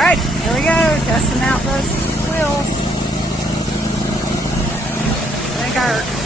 Alright, here we go, testing out those wheels. I think our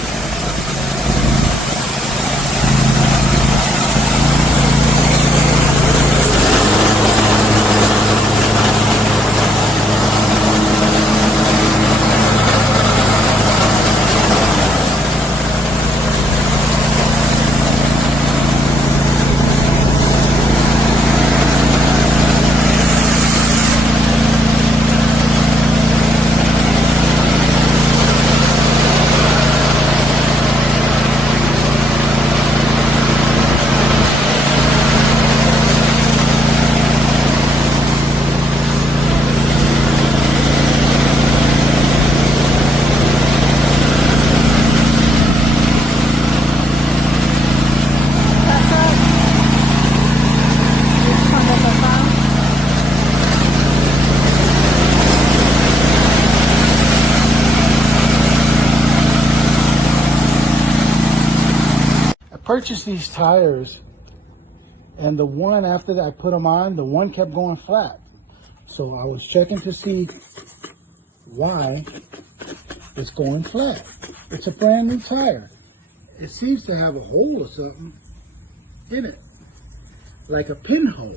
purchased these tires, and the one after that I put them on, the one kept going flat. So I was checking to see why it's going flat. It's a brand new tire. It seems to have a hole or something in it, like a pinhole.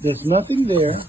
There's nothing there.